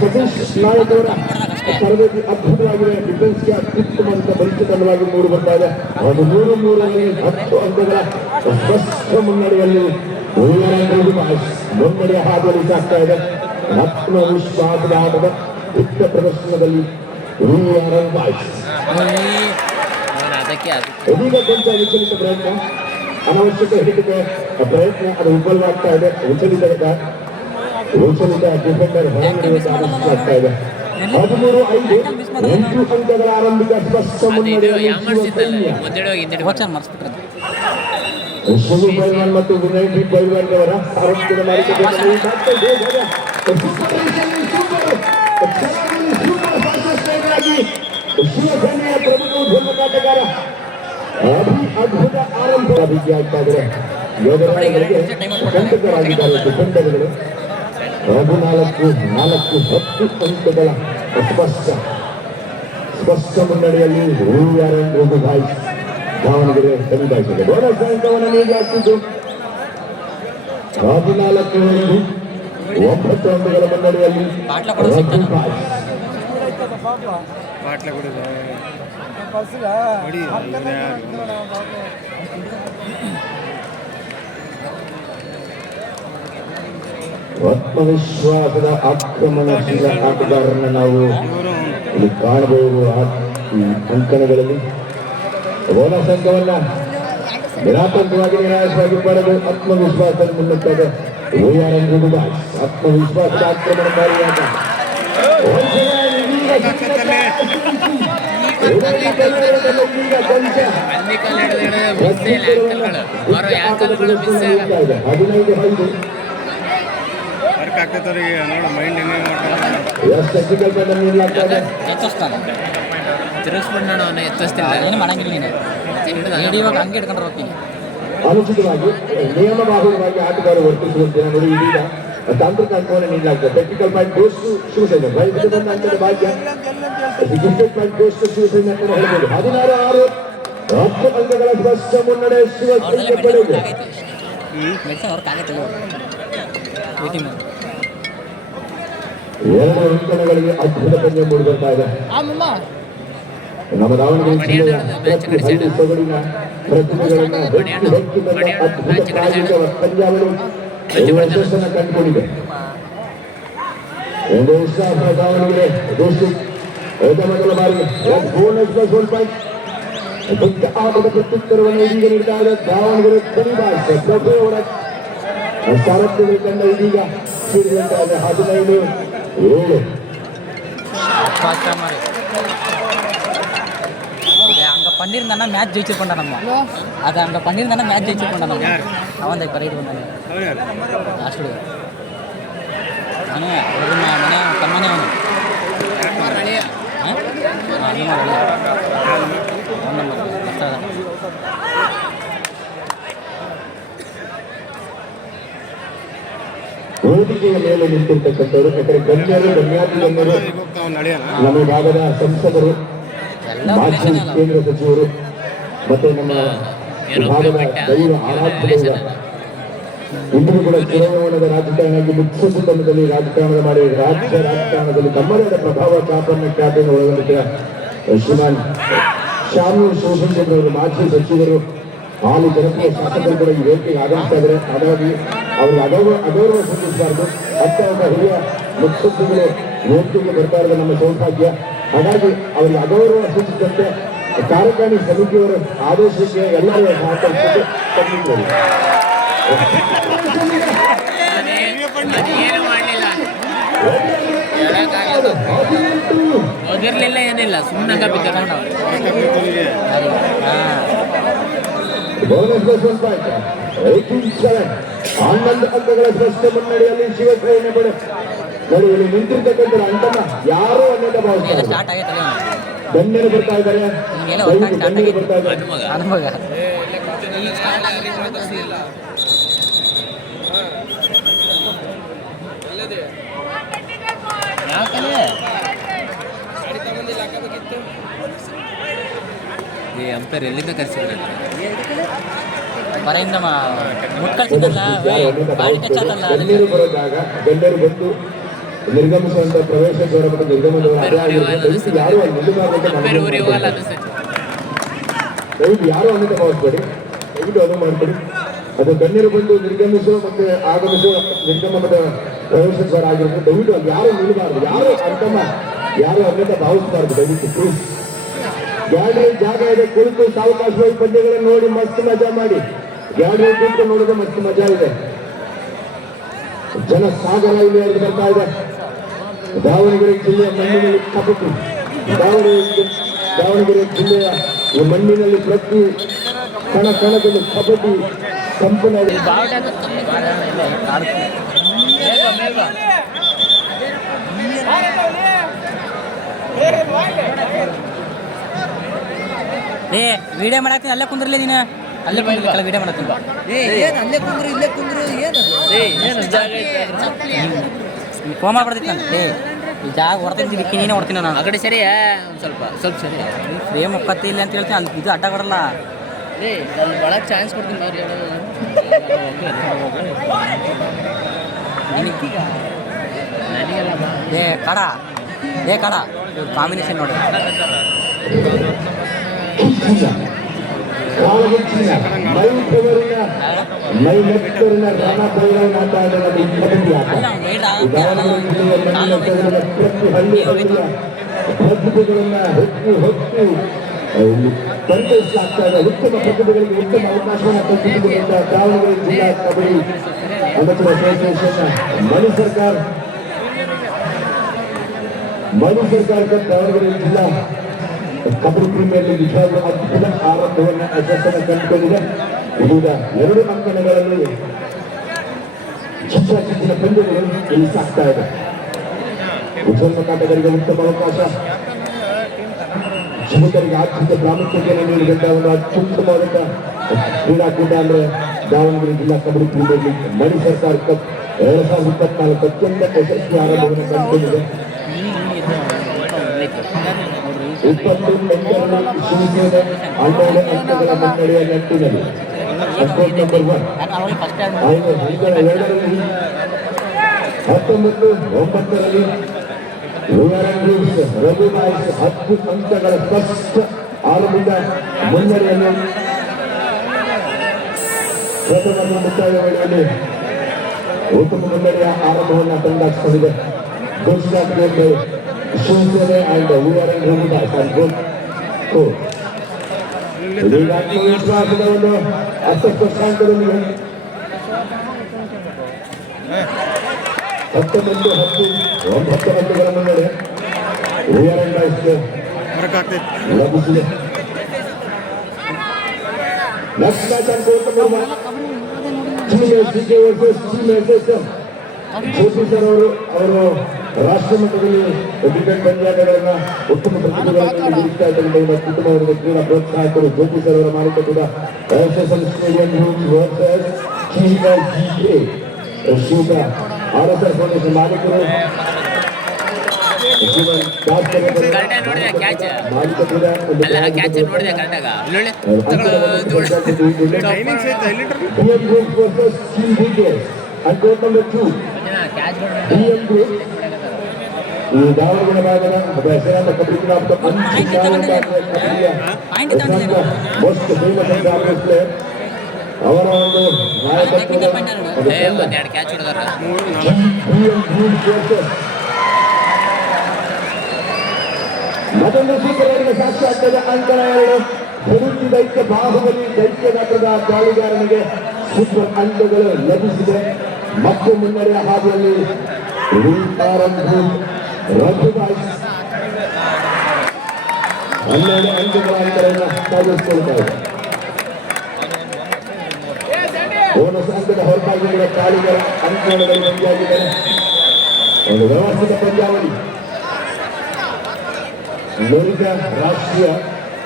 ಸತೀಶ್ ನಾಯಕ್ ಅವರ ತರಬೇತಿ ಅದ್ಭುತವಾಗಿದೆ. ಡಿಫೆನ್ಸ್ಗೆ ಅತ್ಯುತ್ತಮ ಅಂತ ಪರಿಚಿತವಾಗಿ ಮೂಡಿ ಬರ್ತಾ ಇದೆ. ಒಂದು 3-3ರಲ್ಲಿ 10 ಅಂಕಗಳ ಸ್ಪಷ್ಟ ಮುನ್ನಡೆಯಲ್ಲಿ ಮುನ್ನಡೆಯ ಹಾದಿಯಲ್ಲಿ ಸಾಗ್ತಾ ಇದೆ. ಆತ್ಮವಿಶ್ವಾಸದ ಆಟದ ಉತ್ತ ಪ್ರದರ್ಶನದಲ್ಲಿ ಇದೀಗ ಕೊಂಚ ವಿಚಲಿತ ಪ್ರಯತ್ನ, ಅನವಶ್ಯಕ ಹಿಡಿತಕ್ಕೆ ಪ್ರಯತ್ನ ಅದು ವಿಫಲವಾಗ್ತಾ ಇದೆ. ವಿಚಲಿತ ಡಿಫೆಂಡರ್ ಹೊರಗಡೆಯಾಗ್ತಾ ಇದೆ. 13-5 8 ಅಂಕಗಳ ಆರಂಭಿಕ ಸ್ಪಷ್ಟ ಮುನ್ನಡೆಯಲ್ಲಿ ಶಿವು ಪೈಲ್ವಾನ್ ಮತ್ತು ವಿನಯ್ ಪೈಲ್ವಾನ್ ಅವರ ಆರೋಗ್ಯದ ಮಾರುಕಟ್ಟೆಯಲ್ಲಿ ಶಿವಸೇನೆಯ ಪ್ರಮುಖ ಉದ್ಯಮಗಾಟಗಾರ ಅದ್ಭುತ ಆರಂಭ ಆಗ್ತಾ ಇದ್ದಾರೆ. ಯೋಧರಿಗೆ ಕಂಟಕರಾಗಿದ್ದಾರೆ ಡಿಫೆಂಡರ್ಗಳು. 14-10 ಅಂಕಗಳ ಸ್ಪಷ್ಟ ಮುನ್ನಡೆಯಲ್ಲಿ ದಾವಣಗೆರೆ ಸಮುದಾಯಿಸಿದೆ. ಬೋನಸ್ ಅಂಕವನ್ನು ನೀಡಲಾಗ್ತಿದ್ದು 14-9 ಅಂಕಗಳ ಮುನ್ನಡೆಯಲ್ಲಿ ಆತ್ಮವಿಶ್ವಾಸದ ಆಕ್ರಮಣಶೀಲ ಆಟಗಾರರನ್ನು ನಾವು ಇಲ್ಲಿ ಕಾಣಬಹುದು. ಅಂಕಣಗಳಲ್ಲಿ ಬೋನಸ್ ಅಂಕವನ್ನ ನಿರಾತಂಕವಾಗಿ ನಿರಾಶವಾಗಿ ಪಡೆದು ಆತ್ಮವಿಶ್ವಾಸ ಮುನ್ನುತ್ತದೆ. ಆತ್ಮವಿಶ್ವಾಸದ ಆಕ್ರಮಣಕಾರಿಯಾದ ಅನುಚಿತವಾಗಿ ನಿಯಮಬಾಹುರವಾಗಿ ಆಟಗಾರರು ವರ್ತಿಸುವಂತೆ ನೋಡಿ. ಇದೀಗ ತಾಂತ್ರಿಕ ಅಂಕವನ್ನು ನೀಡಲಾಗ್ತದೆ. Technical point goes to Shiv Sena. ಬಂದ ಅಂಕದ ಭಾಗ್ಯ ಪಾಯಿಂಟ್ ಗೋಸ್ ಟು ಶಿವಸೇನೆ ಅಂತ ಹೇಳಬಹುದು. 16-6 10 ಅಂಕಗಳ ಸ್ಪಷ್ಟ ಮುನ್ನಡೆ ಶಿವಸೇನೆ ಪಡೆದಿದೆ. 2 ಅಂಕಣಗಳಿಗೆ ಅದ್ಭುತ ಪಂದ್ಯ ಮೂಡಿ ಬರ್ತಾ ಇದೆ. ನಮ್ಮ ದಾವಣಗೆರೆ ಜಿಲ್ಲೆಯ ಪ್ರತಿ ಹಳ್ಳಿ ಸೊಗಡಿನ ಪ್ರತಿಭೆಗಳನ್ನ ಹೆಚ್ಚು ತಂದ ಅದ್ಭುತ ಪ್ರಾಯೋಗಿಕ ಪಂದ್ಯಗಳು ಯಶಸ್ಸನ್ನು ಕಂಡುಕೊಂಡಿದೆ. ಒಂದು ಉತ್ಸಾಹ ದಾವಣಗೆರೆ ಡಿಸ್ಟ್ರಿಕ್ಟ್ ಮೊದಲ ಬಾರಿಗೆ ಬೋನಸ್ ಪ್ಲಸ್ 1 ಪಾಯಿಂಟ್ ದೊಡ್ಡ ಆಟದ ಪ್ರತ್ಯುತ್ತರವನ್ನು ಇದೀಗ ನೀಡ್ತಾ ಇದೆ ದಾವಣಗೆರೆ ಕಲಿಬಾಸ್ ಅವರ ಸಾರಥ್ಯದಲ್ಲಿ ತಂಡ ಇದೀಗ ಸೇರಿದಂತ 15-7 அங்கே பண்ணியிருந்தானா மேட்ச் ஜெயிச்சிருக்கோண்டா நம்ம. அது அங்கே பண்ணியிருந்தானா மேட்ச் ஜெயிச்சிருக்கோண்டா நம்ம. அவன் இப்போ ரைடு வந்தானே லாஸ்ட் நானே ಮನೆ ತಮ್ಮನೇ ಅವನು ವೇದಿಕೆಯ ಮೇಲೆ ನಿಂತಿರ್ತಕ್ಕಂಥವರು ಯಾಕಂದ್ರೆ ಗಣ್ಯರು ಗಣ್ಯಾತಿ ಗಣ್ಯರು ನಮ್ಮ ಭಾಗದ ಸಂಸದರು, ಮಾಜಿ ಕೇಂದ್ರ ಸಚಿವರು ಮತ್ತೆ ನಮ್ಮ ಭಾಗದ ದೈವ ಆರಾಧ್ಯ ದೈವ ಇಂದಿಗೂ ಕೂಡ ಚುನಾವಣೆಯ ರಾಜಕಾರಣವಾಗಿ ಮುಖ್ಯತಂತ್ರದಲ್ಲಿ ರಾಜಕಾರಣ ಮಾಡಿ ರಾಜ್ಯ ರಾಜಕಾರಣದಲ್ಲಿ ತಮ್ಮದೇ ಪ್ರಭಾವ ಖ್ಯಾತಿಯನ್ನು ಒಳಗೊಂಡಿದ್ದ ಶ್ರೀಮಾನ್ ಶಾಮೂರ್ ಶಿವಶಂಕರ್ ಅವರು ಮಾಜಿ ಸಚಿವರು, ಹಾಲಿ ಜನಪ್ರಿಯ ಶಾಸಕರು ಕೂಡ ಈ ವೇದಿಕೆಗೆ ಆಗಮಿಸ್ತಾ ಇದ್ದಾರೆ. ಹಾಗಾಗಿ ಅವ್ರಿಗೆ ಅಗೌರವ ಸೂಚಿಸಬಾರ್ದು. ಅತ್ಯಂತ ಹಿರಿಯ ಮುಖ್ಯಮಂತ್ರಿಗಳು ವೇದಿಕೆಗೆ ಬರ್ತಾ ಇರೋದು ನಮ್ಮ ಸೌಭಾಗ್ಯ. ಹಾಗಾಗಿ ಅವರಿಗೆ ಅಗೌರವ ಸೂಚಿಸಿದಂತೆ ಕಾರ್ಯಕಾರಿ ಸಮಿತಿಯವರ ಆದೇಶಕ್ಕೆ ಎಲ್ಲರೂ ಸಹಕರಿಸಲು ತಂದಿದ್ದರು. ಹೋಗಿರ್ಲಿಲ್ಲ ಏನಿಲ್ಲ ಸುಮ್ಮನೆ ಹನ್ನೊಂದು ಅಂಕಗಳ ಸ್ಪಷ್ಟ ಮುನ್ನಡೆಯಲ್ಲಿ ಶಿವಸೇನೆ ನಡೆಯಲ್ಲಿ ನಿಂತಿರ್ತಕ್ಕಂಥ ಅಂಕನ ಯಾರೋ ಅನ್ನೋದ ಭಾವಿಸ್ತಾರೆ. ಆಗ್ಬಾರ್ದು. ಸ್ಟಾರ್ಟ್ ಆಗೈತಲ್ಲ ಗಣ್ಯರು ಬರ್ತಾ ಇದ್ದಾರೆ, ನಿಮಗೆಲ್ಲ ದಯವಿಟ್ಟು ಸ್ಟಾರ್ಟ್ ಗಣ್ಯರು ಆಗೈತೆ ಬರ್ತಾ ಇದ್ದಾರೆ. ಅನುಭವ ಈ ಅಂಪೇರ್ ಎಲ್ಲಿಂದ ಕರೆಸಿದ್ರೆ ಹೊರಯಿಂದ ಮುಟ್ ಕಳ್ಸಿದ್ದಲ್ಲ ಬಾಡಿ ಟಚ್ ಆತಲ್ಲ ಅದಕ್ಕೆ ಗಣ್ಯರು ಬರೋದಾಗ ಗಣ್ಯರು ಬಂದು ನಿರ್ಗಮಿಸುವಂತ ಪ್ರವೇಶ ದ್ವಾರ ಮತ್ತು ನಿರ್ಗಮನದವರ ಅದೇ ಆಗಿರುತ್ತೆ. ದಯವಿಟ್ಟು ಯಾರು ಅಲ್ಲಿ ನಿಲ್ಲಬಾರ್ದು ಅಂತ ಅಂಪೇರ್ ಊರಿಗೆ ಹೋಗಲ್ಲ ಮನವಿ ಅನಿಸ್ತೈತಿ. ದಯವಿಟ್ಟು ಯಾರು ಅನ್ನೋದು ಭಾವಿಸ್ಬೇಡಿ, ದಯವಿಟ್ಟು ಅದು ಮಾಡ್ಬೇಡಿ. ಅದು ಗಣ್ಯರು ಬಂದು ನಿರ್ಗಮಿಸುವ ಮತ್ತೆ ಆಗಮಿಸುವ ನಿರ್ಗಮನದ ಪ್ರವೇಶ ದ್ವಾರ ಆಗಿರುತ್ತೆ. ದಯವಿಟ್ಟು ಅಲ್ಲಿ ಯಾರು ನಿಲ್ಲಬಾರ್ದು, ಯಾರು ಅಂತಮ್ಮ ಯಾರು ಅನ್ನೋದ ಭಾವಿಸಬಾರ್ದು. ದಯವಿಟ್ಟು ಪ್ಲೀಸ್ ಗ್ಯಾಲರಿ ಜಾಗ ಇದೆ, ಕುಳಿತು ಸಾವಕಾಶವಾಗಿ ಪಂದ್ಯಗಳನ್ನು ನೋಡಿ ಮಸ್ತ್ ಮಜಾ ಮಾಡಿ. ಗ್ಯಾಲರಿ ಕುಳಿತು ನೋಡೋದು ಮಸ್ತ್ ಮಜಾ ಇದೆ. ಜನ ಸಾಗರ ಇಲ್ಲಿ ಹರಿದು ಬರ್ತಾ ಇದೆ. ದಾವಣಗೆರೆ ಜಿಲ್ಲೆಯ ಮಣ್ಣಿನಲ್ಲಿ ಕಬಡ್ಡಿ, ದಾವಣಗೆರೆ ಜಿಲ್ಲೆಯ ಈ ಮಣ್ಣಿನಲ್ಲಿ ಪ್ರತಿ ಕಣ ಕಣದಲ್ಲಿ ಕಬಡ್ಡಿ ಸಂಪೂರ್ಣ ವಿಡಿಯೋ ಮಾಡತ್ತೀನಿ ಅಲ್ಲೇ ಕುಂದ್ರಲಿ ನೀನು ಅಲ್ಲೇ ಕುಂದ್ರ ವಿಡಿಯೋ ಮಾಡತ್ತೀನಿ ಅಲ್ಲೇ ಕುಂದ್ರು ಇಲ್ಲೇ ಕುಂದ್ರು ಫೋನ್ ಮಾಡ್ಬಿಡ್ತೈತಿ ನಾನು ಈ ಜಾಗ ಹೊಡ್ತೀನಿ ಬಿಕ್ಕಿ ನೀನೇ ಹೊಡ್ತೀನಿ ನಾನು ಆ ಕಡೆ ಸರಿ ಒಂದು ಸ್ವಲ್ಪ ಸರಿ ಫ್ರೇಮ್ ಒಕ್ಕತ್ತಿ ಇಲ್ಲ ಅಂತ ಹೇಳ್ತೀನಿ ಅಲ್ಲಿ ಇದು ಅಡ್ಡ ಕೊಡಲ್ಲ ಅಲ್ಲಿ ಒಳಗೆ ಚಾನ್ಸ್ ಕೊಡ್ತೀನಿ ಅವ್ರು ನನಗೆಲ್ಲ ಕಡ ಕಡ ಕಾಂಬಿನೇಷನ್ ನೋಡಿ ಮೈ ಬೆವರಿನ ಮೈ ನೆತ್ತರಿನ ರಣ ಭೈರವನ ಆಟ ಆಡೋದು ಈ ಕಬಡ್ಡಿ ಆಟ. ಈ ದಾವಣಗೆರೆ ಜಿಲ್ಲೆಯ ಮಣ್ಣಿನ ತೆರೆದ ಪ್ರತಿ ಹಳ್ಳಿ ಹಳ್ಳಿಯ ಪ್ರತಿಭೆಗಳನ್ನ ಹೊತ್ತು ಇಲ್ಲಿ ಪರಿಚಯಿಸಲಾಗ್ತಾ ಇದೆ. ಉತ್ತಮ ಪ್ರತಿಭೆಗಳಿಗೆ ಉತ್ತಮ ಅವಕಾಶವನ್ನು ಕಲ್ಪಿಸಿರುವಂತ ದಾವಣಗೆರೆ ಜಿಲ್ಲಾ ಕಬಡ್ಡಿ ಅಮೆಚೂರ್ ಅಸೋಸಿಯೇಷನ್ ಮಣಿ ಸರ್ಕಾರದ ದಾವಣಗೆರೆ ಜಿಲ್ಲಾ ಕಬಡ್ಡಿ ಪ್ರೀಮಿಯರ್ ಲೀಗ್ ನಿಜವಾಗ್ಲೂ ಅದ್ಭುತ ಆರಂಭವನ್ನು ಯಶಸ್ಸನ್ನು ಕಂಡುಕೊಂಡಿದೆ. ಇದೀಗ 2 ಅಂಕಣಗಳಲ್ಲಿ ಚಿಕ್ಕ ಪಂದ್ಯಗಳು ಇಲ್ಲಿ ಸಾಗ್ತಾ ಇದೆ. ಉತ್ಸವಕಾಟಗಾರರಿಗೆ ಉತ್ತಮ ಅವಕಾಶ, ಯುವಕರಿಗೆ ಆರ್ಥಿಕ ಪ್ರಾಮುಖ್ಯತೆಯನ್ನು ನೀಡಿದಂತಹ ಒಂದು ಅತ್ಯುತ್ತಮವಾದ ಕ್ರೀಡಾಕೂಟ ಅಂದ್ರೆ ದಾವಣಗೆರೆ ಜಿಲ್ಲಾ ಕಬಡ್ಡಿ ಪ್ರೀಮಿಯರ್ ಲೀಗ್ ಮಣಿ ಸರ್ಕಾರ ಕಪ್ 2024 ಅತ್ಯಂತ ಯಶಸ್ವಿ ಆರಂಭವನ್ನು ಕಂಡುಕೊಂಡಿದೆ. 28ರಲ್ಲಿ ಶಿವಸೇನೆ 12 ಅಂಕಗಳ ಮುನ್ನಡೆಯ ನಂಟಿನಲ್ಲಿ ಅಕೌಂಟ್ ನಂಬರ್ 1 ಫಸ್ಟ್ ಅಂಕಗಳ 2ರಲ್ಲಿ 19ರಲ್ಲಿ ರಘು ನಾಯ್ಕ್ 10 ಅಂಕಗಳ ಫಸ್ಟ್ ಆರಂಭದ ಮುನ್ನಡೆಯನ್ನು ಪ್ರಥಮ ಮುಕ್ತಾಯ ವೇಳೆಯಲ್ಲಿ ಉತ್ತಮ ಮುನ್ನಡೆಯ ಆರಂಭವನ್ನು ತಂದಾಗಿಸಿಕೊಂಡಿದೆ. ಗುಜರಾತ್ ಶಿವಸೇನೆ ಅಂಡ್ ವಿಶ್ವಾಸದ ಒಂದು ಅಸ್ಪಷ್ಟಾಂಕದೊಂದಿಗೆ 19-10 ಅಂಕಗಳ ಮುನ್ನಡೆ ಲಭಿಸಿದೆ. ನೆಕ್ಸ್ಟ್ ಮ್ಯಾಚ್ ಜ್ಯೋತಿ ಸರ್ ಅವರು ರಾಷ್ಟ್ರ ಮಟ್ಟದಲ್ಲಿ ಕ್ರಿಕೆಟ್ ಪಂದ್ಯಾಟಗಳನ್ನ ಉತ್ತಮ ಪ್ರತಿಭೆಗಳನ್ನು ನೀಡುತ್ತಾ ಇದ್ದ ಕುಟುಂಬವರಿಗೆ ಕ್ರೀಡಾ ಪ್ರೋತ್ಸಾಹಕರು ಜ್ಯೋತಿ ಸರ್ ಅವರ ಮಾಲೀಕತ್ವದ SSL ಸ್ಟೇಡಿಯಂ ಶ್ರೀಗ RSR ಫೌಂಡೇಶನ್ ಮಾಲೀಕರು ಮಾಲೀಕತ್ವದ and court number 2 DM group ಈ ದಾವಣಗೆರೆ ಭಾಗದ ಹೆಸರಾದ kabaddi club most famous player ಅವರ ಒಂದು ಮತ್ತೊಂದು ಸೂಪರ್ಗೆ ಸಾಕ್ಷಿ ಆಗ್ತದೆ. ಅಂಕಣ 2 ಹುಡುಕಿ ದೈತ್ಯ ಬಾಹುಬಲಿ ದೈತ್ಯ ಗಾತ್ರದ ದಾಳಿಗಾರನಿಗೆ ಸೂಪರ್ ಅಂಕಗಳು ಲಭಿಸಿದೆ. ಮತ್ತು ಮುನ್ನಡೆಯ ಹಾದಿಯಲ್ಲಿ ರಘುಬಾಯಿ 12 ಅಂಕಗಳ ಅಂತರವನ್ನು ಸಾಧಿಸಿಕೊಳ್ತಾ ಇದೆ. ಬೋನಸ್ ಅಂಕದ ಹೊರತಾಗಿರುವ ದಾಳಿಗಾರ ಅಂಕಣದಲ್ಲಿ ಒಂದಾಗಿದ್ದಾರೆ. ಒಂದು ವ್ಯವಸ್ಥಿತ ಪಂದ್ಯಾವಳಿ ನುರಿತ ರಾಷ್ಟ್ರೀಯ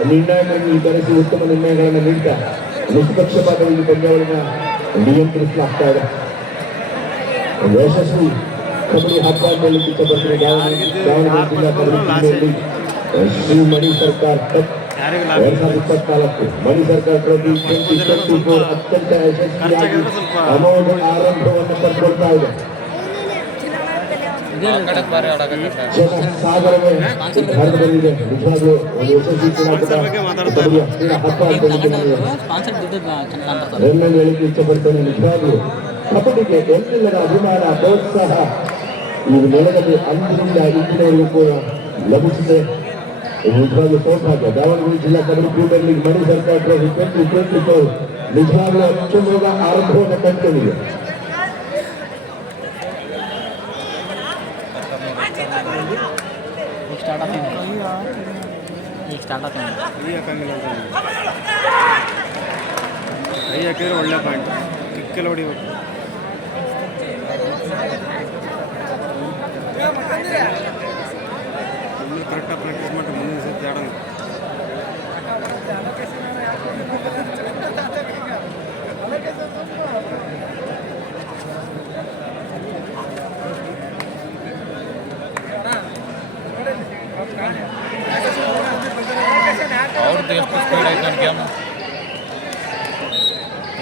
ನಿರ್ಣಾಯಕರಿಗೆ ಕರೆಸಿ ಉತ್ತಮ ನಿರ್ಣಯಗಳನ್ನು ನೀಡ್ತಾ ನಿಷ್ಪಕ್ಷಪಾತವಾಗಿ ಪಂದ್ಯಾವಳಿನ ನಿಯಂತ್ರಿಸಲಾಗ್ತಾ ಇದೆ. ಯಶಸ್ವಿ ಕಬಡ್ಡಿ ಹಬ್ಬ ಅಂತ ಹೇಳಲಿಕ್ಕೆ ಇಷ್ಟಪಡ್ತೀನಿ. ದಾವಣಗೆರೆ ಜಿಲ್ಲಾ ಕಬಡ್ಡಿ ಕ್ರೀಡೆಯಲ್ಲಿ ಶ್ರೀ ಮಣಿ ಸರ್ಕಾರ್ ಕಪ್ 2024 ಮಣಿ ಸರ್ಕಾರ್ ಟ್ರೋಫಿ 2024 ಅತ್ಯಂತ ಯಶಸ್ವಿಯಾಗಿ ಅಮೋಘ ಆರಂಭವನ್ನು ಪಡ್ಕೊಳ್ತಾ ಇದೆ. ಸಾಗರವೇ ಹರಿದು ಬಂದಿದೆ. ನಿಜವಾಗ್ಲೂ ಒಂದು ಯಶಸ್ವಿ ಕ್ರೀಡಾಕೂಟ ಕಬಡ್ಡಿಯ ಕ್ರೀಡಾ ಹಬ್ಬ ಅಂತ ಹೇಳಲಿಕ್ಕೆ ಹೇಳಿಕ್ಕೆ ಇಷ್ಟಪಡ್ತೇನೆ. ನಿಜವಾಗ್ಲೂ ಕಬಡ್ಡಿಗೆ ಎಲ್ಲೆಲ್ಲರ ಅಭಿಮಾನ ಪ್ರೋತ್ಸಾಹ ಈ ನೆಲದಲ್ಲಿ ಅಂದಿನಿಂದ ಇಂದಿನವರೆಗೂ ಕೂಡ ಲಭಿಸಿದೆ. ನಿಜವಾಗ್ಲೂ ಸೌಭಾಗ್ಯ. ದಾವಣಗೆರೆ ಜಿಲ್ಲಾ ಕಬಡ್ಡಿ ಪ್ರೀಮಿಯರ್ ಲೀಗ್ ಮಣಿ ಸರ್ಕಾರ ಟ್ರೋಫಿ 2024 ನಿಜವಾಗ್ಲೂ ಅತ್ಯುತ್ತಮ ಆರಂಭವನ್ನು ಕಂಡುಕೊಂಡಿದೆ. ಒಳ್ಳೆ ಪಾಯಿಂಟ್ ಕಿಕ್ಕೆಲ್ಲ ಹೊಡಿಬೇಕು. ಕರೆಕ್ಟಾಗಿ ಪ್ರಾಕ್ಟೀಸ್ ಮಾಡಿ ಮುಂದಿನ ಸತಿ ಆಡೋಣ. ಅವ್ರದ್ದು ಎಷ್ಟು ಸ್ಪೀಡ್ ಆಯ್ತು ನನ್ನ ಗೇಮ್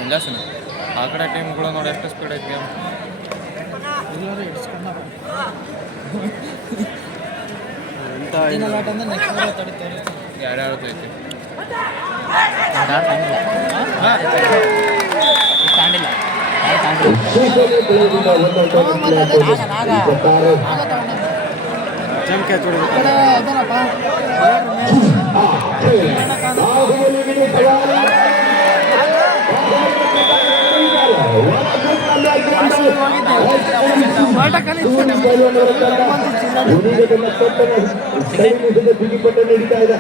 ಇಲ್ಲ ಸರ್. ಆ ಕಡೆ ಟೀಮ್ಗಳು ನೋಡಿ ಎಷ್ಟು ಸ್ಪೀಡ್ ಆಯ್ತು ಗೇಮ್. ಯಾರ್ಯಾರ್ದು ಐತಿ ಜಂಪ್ ಕ್ಯಾಚ್ ಹೊಡಿಬೇಕು. ಬಿಗಿಪಟ್ಟ ನೀಡಿತಾ ಇದೆ.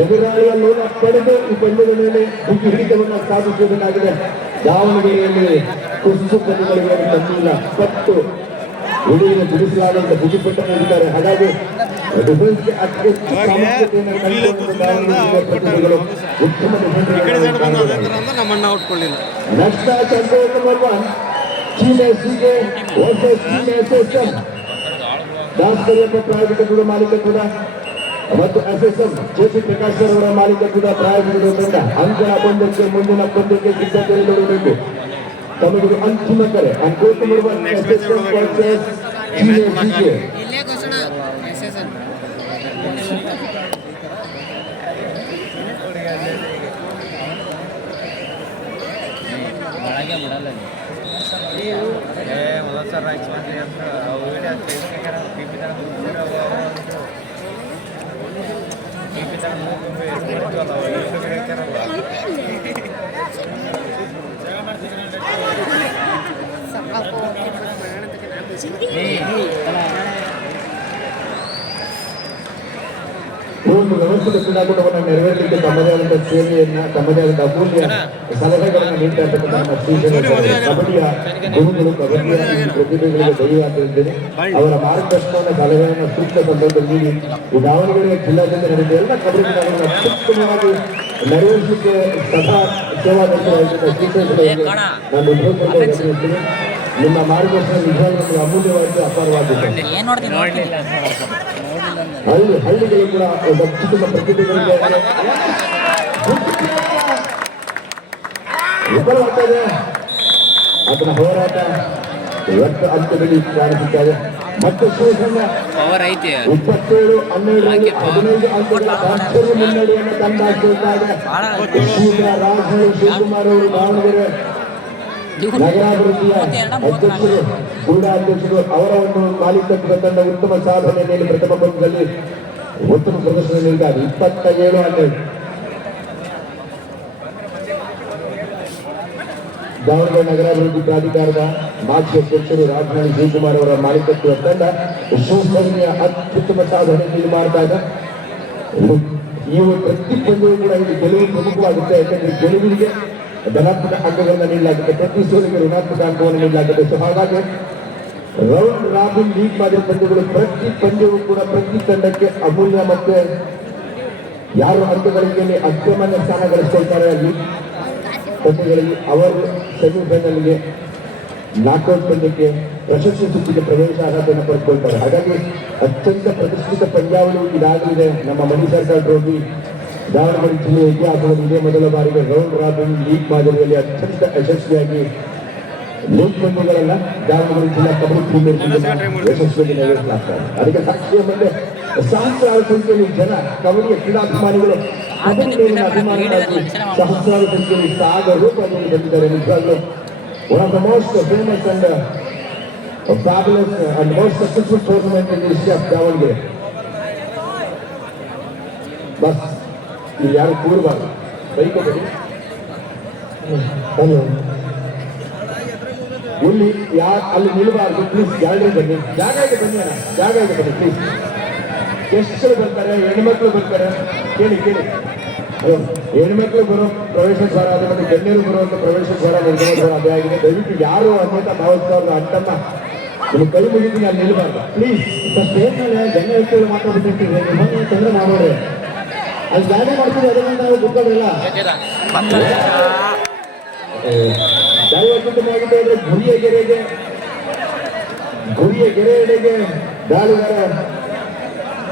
ಎದುರಾಳಿಯ ಲೋನ ಪಡೆದು ಈ ಪಂದ್ಯದ ಮೇಲೆ ಬಿಗಿ ಹಿಡಿತವನ್ನು ಸಾಧಿಸುವುದಾಗಿದೆ. ದಾವಣಗೆರೆಯಲ್ಲಿ ಕುಸ್ತು ಪಂದ್ಯಗಳಿಗೆ ತಂದಿಲ್ಲ. 10 ಹುಡುಗಿನ ಬಿಡಿಸಲಾದಂತ ಬಿಗಿಪಟ್ಟ ನೀಡಿದ್ದಾರೆ. ಹಾಗಾಗಿ ಡಿಫೆನ್ಸ್ಗೆ ಅತಿ ಹೆಚ್ಚು ಪ್ರಾಮುಖ್ಯತೆಯನ್ನು ಕಂಡುಕೊಂಡು ಉತ್ತಮ ನಮ್ಮನ್ನ ಔಟ್ಕೊಳ್ಳಿಲ್ಲ. ನೆಕ್ಸ್ಟ್ ಮ್ಯಾಚ್ ನಂಬರ್ 1 ಚೀನ್ ಎಸ್ಸಿಗೆ ವರ್ಸಸ್ ಚೀನ್ ಎಸ್ಎಸ್ಎಂ. ದಾಸಕರಿಯಪ್ಪ ಪ್ರಾಯೋಜಕತ್ವದ ಮಾಲೀಕತ್ವದ ಮತ್ತು ಎಸ್ಎಸ್ಎಂ ಜೆಸಿ ಪ್ರಕಾಶ್ ಸರ್ ಅವರ ಮಾಲೀಕತ್ವದ ಪ್ರಾಯೋಜಕತ್ವದ ತಂಡ ಅಂಕಣ ಪಂದ್ಯಕ್ಕೆ ಮುಂದಿನ ಪಂದ್ಯಕ್ಕೆ ಸಿದ್ಧತೆಯಲ್ಲಿ ನೋಡಬೇಕು. ತಮಗೆ ಅಂತಿಮ ಕರೆ ಎಸ್ಎಸ್ಎಂ ವರ್ಸಸ್ ಚೀನ್ ಎಸ್ಸಿಗೆ. ಒಂದು ವ್ಯವಸ್ಥಿತ ಕ್ರೀಡಾಕೂಟವನ್ನು ನೆರವೇರಲಿಕ್ಕೆ ತಮ್ಮದೇ ಆದಂತಹ ಸೇವೆಯನ್ನ ತಮ್ಮದೇ ಆದಂತಹ ಅಮೂಲ್ಯ ಸಲಹೆಗಳನ್ನು ನೀಡ್ತಾ ಇರ್ತಕ್ಕಂಥ ಕಬಡ್ಡಿಯ ಗುರುಗಳು ಕಬಡ್ಡಿಯ ಪ್ರತಿಭೆಗಳಿಗೆ ದೈವಾತಿದ್ದೇನೆ. ಅವರ ಮಾರ್ಗದರ್ಶನದ ಸಲಹೆಯನ್ನು ಸೂಕ್ತ ಸಂದರ್ಭದಲ್ಲಿ ನೀಡಿ ಈ ದಾವಣಗೆರೆ ಜಿಲ್ಲಾದ್ಯಂತ ನಡೆದ ಎಲ್ಲ ಕಬಡ್ಡಿ ಕ್ರೀಡೆಗಳನ್ನು ಅತ್ಯುತ್ತಮವಾಗಿ ನೆರವೇರಿಸಲಿಕ್ಕೆ ಸದಾ ಸೇವಾದರ್ಶಿಯಾಗಿದ್ದ ಶ್ರೀಕೃಷ್ಣರಿಗೆ ನಾನು ಗಮನಿಸ್ತೀನಿ. ನಿಮ್ಮ ಮಾರ್ಗದರ್ಶನ ನಿಜವಾಗ್ಲೂ ಅಮೂಲ್ಯವಾಗಿ ಅಪಾರವಾಗಿದೆ. ಹಳ್ಳಿಗಳು ಕೂಡ ಅತ್ಯುತ್ತಮ ಪ್ರತಿಭೆಗಳಿಗೆ ವಿಫಲವಾಗ್ತದೆ. ಅದರ ಹೋರಾಟ ಎಷ್ಟು ಹಂತದಲ್ಲಿ ಕಾಣಿಸುತ್ತದೆ. ಮತ್ತೆ ಶಿವಸೇನೆ 27-12 15 ಅಂಕಗಳ ಆಶ್ಚರ್ಯ ಮುನ್ನಡೆಯನ್ನು ತಂದಾಕಿದ್ದಾರೆ. ರಾಜಹಳ್ಳಿ ಶಿವಕುಮಾರ್ ಅವರು ದಾವಣಗೆರೆ ನಗರಾಭಿವೃದ್ಧಿಯ ಅಧ್ಯಕ್ಷರು ಕ್ರೀಡಾಧ್ಯಕ್ಷರು ಅವರ ಒಂದು ಮಾಲೀಕತ್ವದ ತಂಡ ಉತ್ತಮ ಸಾಧನೆ ನೀಡಿ ಪ್ರಥಮ ಪಂದ್ಯದಲ್ಲಿ ಉತ್ತಮ ಪ್ರದರ್ಶನ ನೀಡಿದ್ದಾರೆ. 27-12 ದಾವಣಗೆರೆ ನಗರಾಭಿವೃದ್ಧಿ ಪ್ರಾಧಿಕಾರದ ಮಾಜಿ ಅಧ್ಯಕ್ಷರು ರಾಜಹಳ್ಳಿ ಶಿವಕುಮಾರ್ ಅವರ ಮಾಲೀಕತ್ವದ ತಂಡ ಶಿವಸೇನೆಯ ಅತ್ಯುತ್ತಮ ಸಾಧನೆ ನೀಡಿ ಮಾಡ್ತಾ ಇದೆ. ಈ ಪ್ರತಿ ಪಂದ್ಯವು ಕೂಡ ಇಲ್ಲಿ ಗೆಲುವು ಪ್ರಮುಖವಾಗುತ್ತೆ. ಯಾಕಂದ್ರೆ ಗೆಲುವಿಗೆ ಧನಾತ್ಮಕ ಅಂಕಗಳನ್ನು ನೀಡಲಾಗುತ್ತೆ, ಪ್ರತಿ ಸೋಲಿಗೆ ಋಣಾತ್ಮಕ ಅಂಕವನ್ನು ನೀಡಲಾಗುತ್ತೆ. ಸೊ ಹಾಗಾಗಿ ರೌಂಡ್ ರಾಬಿನ್ ಲೀಗ್ ಮಾಡಿದ ಪಂದ್ಯಗಳು ಪ್ರತಿ ಪಂದ್ಯವೂ ಕೂಡ ಪ್ರತಿ ತಂಡಕ್ಕೆ ಅಮೂಲ್ಯ ಮತ್ತೆ ಯಾರು ಅಂಕಗಳಿಗೆ ಅತ್ಯಮನ್ಯ ಸ್ಥಾನ ಗಳಿಸ್ಕೊಳ್ತಾರೆ ಅಲ್ಲಿ ಪಂದ್ಯಗಳಲ್ಲಿ ಅವರು ಸೆಮಿಫೈನಲ್ಗೆ ನಾಕೌಟ್ ಪಂದ್ಯಕ್ಕೆ ಪ್ರಶಸ್ತಿ ಸುತ್ತಿಗೆ ಪ್ರವೇಶ ಅರ್ಹತೆಯನ್ನು ಪಡೆದುಕೊಳ್ತಾರೆ. ಹಾಗಾಗಿ ಅತ್ಯಂತ ಪ್ರತಿಷ್ಠಿತ ಪಂದ್ಯಾವಳಿ ಇದಾಗಲಿದೆ. ನಮ್ಮ ಮಣಿ ಸರ್ಕಾರ ಟ್ರೋಫಿ ದಾವಣಗೆರೆ ಜಿಲ್ಲೆಯ ಇತಿಹಾಸದಲ್ಲಿ ಇದೇ ಮೊದಲ ಬಾರಿಗೆ ರೌಂಡ್ ರಾಬಿನ್ ಲೀಗ್ ಮಾದರಿಯಲ್ಲಿ ಅತ್ಯಂತ ಯಶಸ್ವಿಯಾಗಿ ಲೀಗ್ ಪಂದ್ಯಗಳೆಲ್ಲ ದಾವಣಗೆರೆ ಜಿಲ್ಲಾ ಕಬಡ್ಡಿ ಪ್ರೀಮಿಯರ್ ಲೀಗ್ ಯಶಸ್ವಿಯಾಗಿ ನೆರವೇರಿಸಲಾಗ್ತದೆ. ಅದಕ್ಕೆ ಸಾಕ್ಷಿಯ ಮುಂದೆ ಸಹಸ್ರಾರು ಸಂಖ್ಯೆಯಲ್ಲಿ ಜನ ಕಬಡ್ಡಿಯ ಕ್ರೀಡಾಭಿಮಾನಿಗಳು ಕಬಡ್ಡಿ ಮೇಲಿನ ಅಭಿಮಾನಿಗಳಾಗಿ ಸಹಸ್ರಾರು ಸಂಖ್ಯೆಯಲ್ಲಿ ಸಾಗರ ರೂಪದಲ್ಲಿ ಬಂದಿದ್ದಾರೆ. ನಿಜವಾಗ್ಲೂ one of the most famous and fabulous and most successful tournament in the history of Davanagere. Bus ಇಲ್ಲಿ ಯಾರು ಕೂರಬಾರ್ದು, ಬೈಕೋಬೇಡಿ. ಇಲ್ಲಿ ಯಾರು ಅಲ್ಲಿ ನಿಲ್ಲಬಾರ್ದು ಪ್ಲೀಸ್. ಗ್ಯಾಲರಿ ಬನ್ನಿ, ಜಾಗ ಇದೆ ಬನ್ನಿ ಅಣ್ಣ, ಜಾಗ ಇದೆ ಬನ್ನಿ ಪ್ಲೀಸ್. ಗೆಸ್ಟ್ಗಳು ಬರ್ತಾರೆ, ಹೆಣ್ಮಕ್ಳು ಬರ್ತಾರೆ. ಕೇಳಿ ಹೆಣ್ಮಕ್ಳು ಬರೋ ಪ್ರವೇಶ ದ್ವಾರ ಅದೇ ಮತ್ತು ಗಣ್ಯರು ಬರುವಂತ ಪ್ರವೇಶ ದ್ವಾರ ನಿರ್ಗಮ ದ್ವಾರ ಅದೇ ಆಗಿದೆ. ದಯವಿಟ್ಟು ಯಾರು ಅನ್ಯತಾ ಭಾವಿಸ್ತಾವ್ರ ಅಟ್ಟಮ್ಮ ನಿಮ್ಗೆ ಕೈ ಮುಗಿತೀನಿ ಅಲ್ಲಿ ನಿಲ್ಬಾರ್ದು ಪ್ಲೀಸ್. ಸ್ಟೇಜ್ ಮೇಲೆ ಗಣ್ಯ ವ್ಯಕ್ತಿಗಳು ಮಾತಾಡ್ಬಿಟ್ಟಿರ್ತೀವಿ, ನಿಮ್ಮನ್ನು ತೊಂದರೆ ಮಾಡೋರೆ ಅಲ್ಲಿ ಜಾಗ ಮಾಡ್ತೀವಿ. ಅದರಿಂದ ನಾವು ದುಃಖವಿಲ್ಲ. ದೈವಕುಟುಂಬವಾಗಿದ್ದರೆ ಗುರಿಯ ಗೆರೆಯಡೆಗೆ ದಾಳಿಗಾರ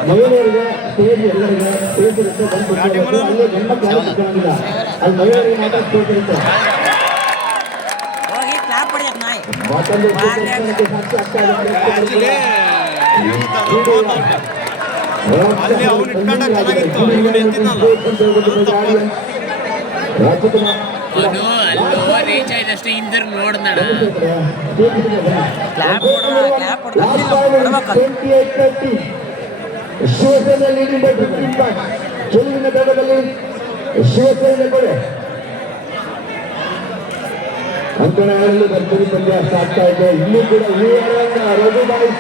ಮಹಿಳೆಯರಿಗೆ ಸ್ಟೇಜ್ ಎಲ್ಲರಿಗೆ ಸ್ಟೇಜ್ ಇರುತ್ತೆ. ಅಲ್ಲಿ ಹೆಣ್ಮಕ್ಳು ಯಾರು ಚೆನ್ನಾಗಿಲ್ಲ, ಅಲ್ಲಿ ಮಹಿಳೆಯರಿಗೆ ಮಾತ್ರ ಸ್ಟೇಜ್ ಇರುತ್ತೆ. ಮತ್ತೊಂದು ಸಾಕ್ಷಿ ಆಗ್ತಾ ಇದೆ. Shiv Sena leading by 15 point. ಗೆಲುವಿನ ದಡದಲ್ಲಿ ಶಿವಸೇನೆ ಕೊಡೆ ಅಂಕಣಗಳಲ್ಲಿ ಭರ್ಜರಿ ಪಂದ್ಯ ಸಾಗ್ತಾ ಇದೆ. ಇಲ್ಲೂ ಕೂಡ ರಘುಬಾಯಿ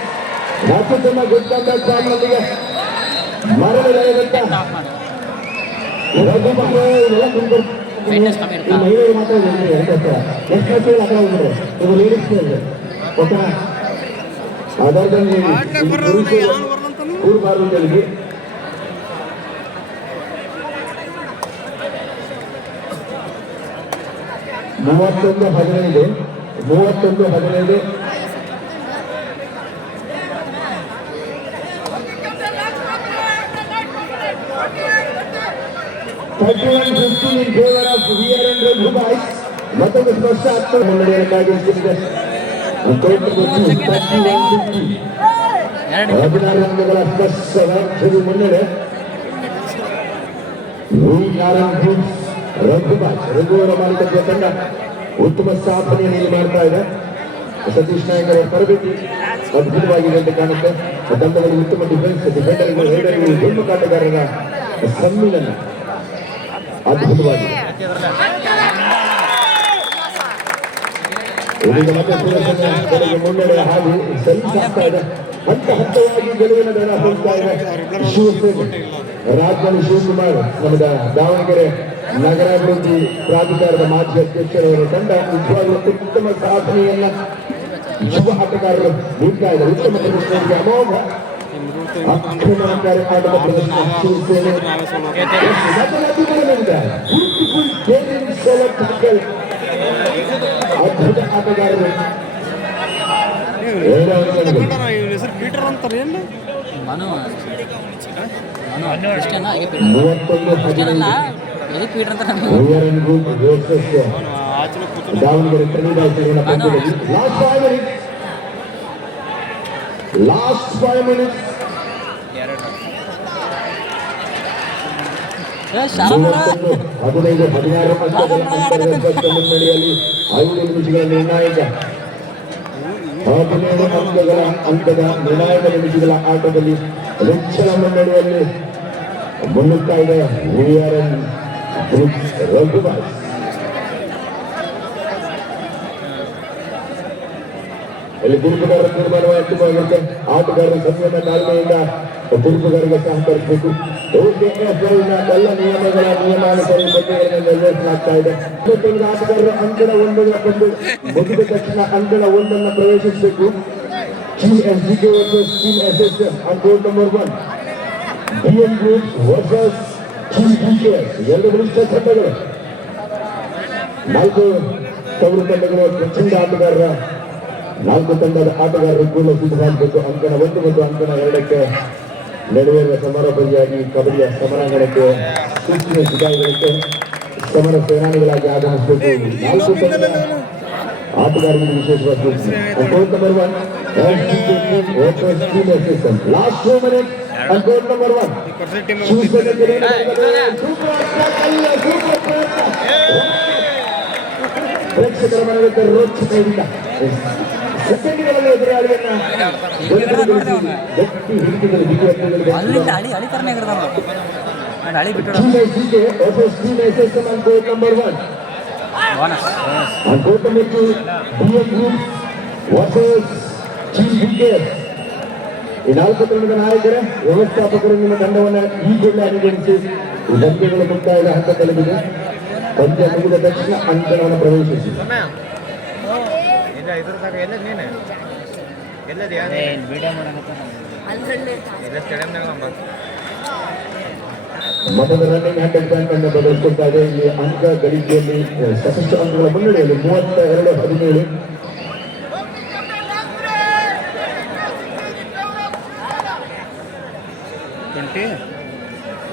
ರಾಜ್ಯೋತ್ಸವ ಗೊತ್ತಾದ ಸಾಮನಿಗೆ ಮರಳಿದಂತ ರಘುಬಾಯಿ ಮಹಿಳೆಯರು ಮಾತ್ರ ಎಷ್ಟು ಅక్కడ ಹೋಗಿದ್ರೆ ಇದು ಲೇಡೀಸ್ ಓಕೆನಾ. ಅದರಲ್ಲಿ ಕೂರಬಾರ್ದು ಅಂತೇಳಿ 31-15 31-15 in favor of VRN Raghubai. ಮತ್ತೊಂದು ಸ್ಪಷ್ಟ ಆಗ್ತದೆ ಮುನ್ನಡೆಯನ್ನಾಗಿರುತ್ತದೆ. 16 ಅಂಕಗಳ ಸ್ಪಷ್ಟ ಮುನ್ನಡೆ. ರಘುವರ ಮಾಲೀಕತ್ವ ತಂಡ ಉತ್ತಮ ಸ್ಥಾಪನೆಯನ್ನು ಮಾಡ್ತಾ ಇದೆ. ಸತೀಶ್ ನಾಯಕ್ ಅವರ ತರಬೇತಿ ಅದ್ಭುತವಾಗಿದೆ ಅಂತ ಕಾಣುತ್ತೆ. ತಂಡದಲ್ಲಿ ಉತ್ತಮ ಡಿಫೆಂಡರ್ಗಳು ಹೆಣ್ಣು ಕಾಟಗಾರರ ಸಮ್ಮಿಲನ ಅದ್ಭುತವಾಗಿದೆ. ಇದೀಗ ಮತ್ತೆ ಮುನ್ನಡೆ ಹಾಗೂ ಸಲ್ಲಿಸಾಗ್ತಾ ಇದೆ. ಹಂತವಾಗಿ ಗೆಲುವಿನ ದಡ ಹೋಗ್ತಾ ಇದೆ. ಶಿವಸೇನೆ ರಾಜಧಾನಿ ಶಿವಕುಮಾರ್ ನಮ್ಮದ ದಾವಣಗೆರೆ ನಗರಾಭಿವೃದ್ಧಿ ಪ್ರಾಧಿಕಾರದ ಮಾಜಿ ಅಧ್ಯಕ್ಷರವರ ತಂಡ ನಿಜವಾಗ್ಲೂ ಉತ್ತಮ ಸಾಧನೆಯನ್ನ ಯುವ ಆಟಗಾರರು ನೀಡ್ತಾ ಇದ್ದಾರೆ. ಉತ್ತಮ ಪ್ರದರ್ಶನಕ್ಕೆ ಅಮೋಘ ಆಕ್ರಮಣಕಾರಿ ಆಟದ ಪ್ರದರ್ಶನ ಶಿವಸೇನೆ ಅದ್ಭುತ ಆಟಗಾರರು. ಹೆಸರು ಪೀಟರ್ ಅಂತಾರೆ ಏನು 31-15 ದಾವಣಗೆರೆ ಲಾಸ್ಟ್ 5 ಮಿನಿಟ್ಸ್ 15-16 ಮುನ್ನಡೆಯಲ್ಲಿ 5 ನಿಮಿಷಗಳ ನಿರ್ಣಾಯಕ 17 ಅಂಕದ ನಿರ್ಣಾಯಕ ನಿಮಿಷಗಳ ಆಟದಲ್ಲಿ ವೆಚ್ಚಲ ಮುನ್ನಡೆಯಲ್ಲಿ ಮುನ್ನುಗ್ತಾ ಇದೆ VRN ರಘುಬಾಯಿ. ಇಲ್ಲಿ ತೀರ್ಪುಗಾರರ ತೀರ್ಮಾನ ಅಂತಿಮವಾಗಿರುತ್ತೆ. ಆಟಗಾರರ ಸಂಯಮ ತಾಳ್ಮೆಯಿಂದ ತೀರ್ಪುಗಾರರಿಗೆ ಸಹಕರಿಸಬೇಕು. ಎಲ್ಲ ನಿಯಮಗಳ ನಿಯಮಾನುಸಾರ ಪಂದ್ಯಗಳನ್ನು ನೆರವೇರಿಸಲಾಗ್ತಾ ಇದೆ. ಆಟಗಾರರು ಅಂಕಣ 1 ಮುಗಿದ ತಕ್ಷಣ ಅಂಕಣ 1 ಪ್ರವೇಶಿಸಬೇಕು. Team SDK versus Team SSM on court number 1. BM Group versus Team DKS. ಎರಡು ಬಲಿಷ್ಠ ತಂಡಗಳು. 4 ತವರು ತಂಡಗಳು ಪ್ರಚಂಡ ಆಟಗಾರರ 4 ತಂಡದ ಆಟಗಾರರು ಕೂಡ ಸಿದ್ಧವಾಗಬೇಕು. ಅಂಕಣ 1 ಮತ್ತು ಅಂಕಣ 2ಕ್ಕೆ ನಡೆಯುವ ಸಮಾರೋಪರಿಯಾಗಿ ಕಬಡ್ಡಿಯ ಸಮರಾಂಗಣಕ್ಕೆ ಸೂಚನೆ ಸಿದ್ಧಾಂತಕ್ಕೆ ಸಮರ ಸೇನಾನಿಗಳಾಗಿ ಆಗಮಿಸಬೇಕು. 4 ತಂಡದ ಆಟಗಾರರಿಗೆ ವಿಶೇಷವಾದ ಸೂಚನೆ. Court number 1 last 2 minute on court number 1. ಪ್ರೇಕ್ಷಕರ ಮನಕ್ಕೆ ರೋಚಕ ಇಲ್ಲ. ಸೆಕೆಂಡ್ಗಳಲ್ಲಿ ಎದುರಾಳಿಯನ್ನ ಗಟ್ಟಿ ಹಿಡಿತದಲ್ಲಿ ಅಲ್ಲಿಂದ ಅಳಿ ತರನೇ ಇರ್ತಾರ ಅಳಿ ಬಿಟ್ಟು on court number 1. On court number 2, BM Group versus Team DKS. ಈ 4 ತಂಡದ ನಾಯಕರೇ ವ್ಯವಸ್ಥಾಪಕರು ನಿಮ್ಮ ತಂಡವನ್ನು ಈಗಲೇ ಅನುಗಮಿಸಿ ಪಂದ್ಯಗಳು ಮುಕ್ತಾಯದ ಹಂತ ತಲುಪಿದೆ. ಪಂದ್ಯ ಮುಗಿದ ತಕ್ಷಣ ಅಂಕಣವನ್ನು ಪ್ರವೇಶಿಸಿ. ಮತದ ರನ್ನಿಂಗ್ 100 ಅನ್ನು ಬದಲಿಸುತ್ತಾ ಇದೆ. ಇಲ್ಲಿ ಅಂಕ ಗಳಿಕೆಯಲ್ಲಿ ಸಾಕಷ್ಟು ಅಂಕಗಳ ಮುನ್ನಡೆಯಲ್ಲಿ 32-17.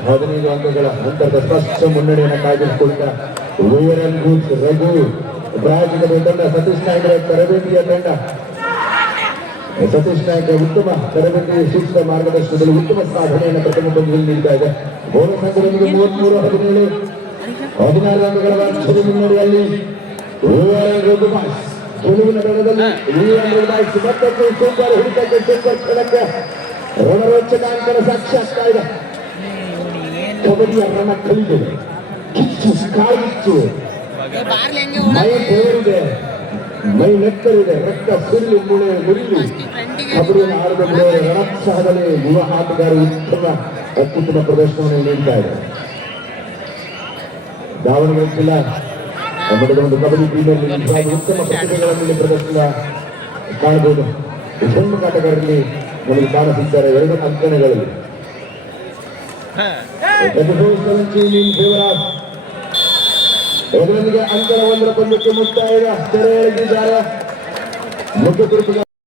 ಹದಿನೈದು ಅಂಕಗಳ ಅಂತರದ ಸ್ಪಷ್ಟ ಮುನ್ನಡೆಯನ್ನು ಕಾಯ್ದುಕೊಳ್ಳುತ್ತಾ ವೇರನ್ ಗ್ರೂಪ್ ರಘು ಪ್ರಾಯೋಜಕರ ತಂಡ ಸತೀಶ್ ನಾಯ್ಕರ ತರಬೇತಿಯ ತಂಡ. ಸತೀಶ್ ನಾಯ್ಕ ಉತ್ತಮ ತರಬೇತಿ ಸೂಕ್ತ ಮಾರ್ಗದರ್ಶನದಲ್ಲಿ ಉತ್ತಮ ಸಾಧನೆಯನ್ನು ಪ್ರಥಮ ಪಂದ್ಯದಲ್ಲಿ ನೀಡ್ತಾ ಇದೆ. ಬೋನಸ್ ಅಂಕದೊಂದಿಗೆ 33-17 16 ಅಂಕಗಳ ವಾರ್ಷಿಕ ಮುನ್ನಡೆಯಲ್ಲಿ ರಘು ಬಾಯ್ಸ್ ಗೆಲುವಿನ ದಡದಲ್ಲಿ ಬಾಯ್ಸ್ ಮತ್ತೊಂದು ಸೂಪರ್ ಹಿಡಿತಕ್ಕೆ ಸೂಪರ್ ಕ್ಷಣಕ್ಕೆ ರಣರೋಚಕ ಅಂಕಣ ಸಾಕ್ಷಿ ಆಗ್ತಾ ಇದೆ. ಕಬಡ್ಡಿಯ ರಣ ಕಲಿದಿದೆ, ಕಿಚ್ಚು ಕಾಯಿಚ್ಚು, ಮೈ ಬೇರಿದೆ, ಮೈ ನೆಕ್ಕರಿದೆ, ರಕ್ತ ಸುಳ್ಳಿ ಮುಳೆ ಮುರಿಲಿ ಕಬಡ್ಡಿಯನ್ನು ಆಡಿದ ರಣೋತ್ಸಾಹದಲ್ಲಿ ಯುವ ಆಟಗಾರರು ಅತ್ಯುತ್ತಮ ಪ್ರದರ್ಶನವನ್ನು ನೀಡ್ತಾ ಇದೆ. ದಾವಣಗೆರೆ ಜಿಲ್ಲಾ ಕಬಡ್ಡಿಯ ಒಂದು ಕಬಡ್ಡಿ ಟೀಮಲ್ಲಿ ಉತ್ತಮ ಪ್ರತಿಭೆಗಳಲ್ಲಿ ಪ್ರದರ್ಶನ ಕಾಣಬಹುದು. ಹೆಣ್ಣು ಆಟಗಾರರಲ್ಲಿ ನಮಗೆ ಕಾಣಿಸುತ್ತಾರೆ 2 ಅಂಕಣಗಳಲ್ಲಿ. ಇದರೊಂದಿಗೆ ಅಂಕಣ 1 ಪಂದ್ಯಕ್ಕೆ ಮುಕ್ತಾಯ ತೆರೆ ಎಳೆದಿದ್ದಾರೆ. ಮುಖ್ಯ